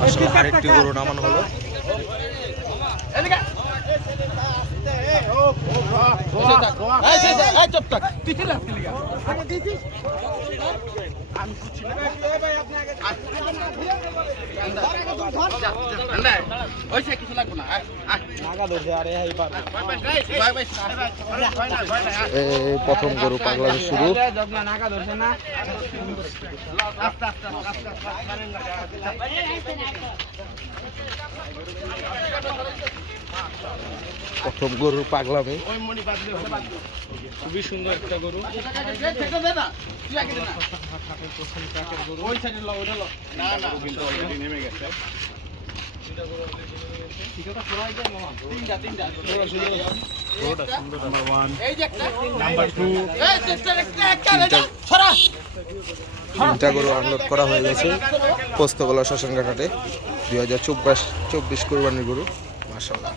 মাশাআল্লাহ আরেকটি গরু নামানো হলো। এই প্রথম গরু পাগলামি শুরু। প্রথম গরুর পাগলামি। খুবই সুন্দর একটা গরু। তিনটা গরু আনলোড করা হয়ে গেছে। পোস্তগোলা শ্মশান ঘাটাতে দুই হাজার চব্বিশ চব্বিশ কোরবানির গরু। 收了。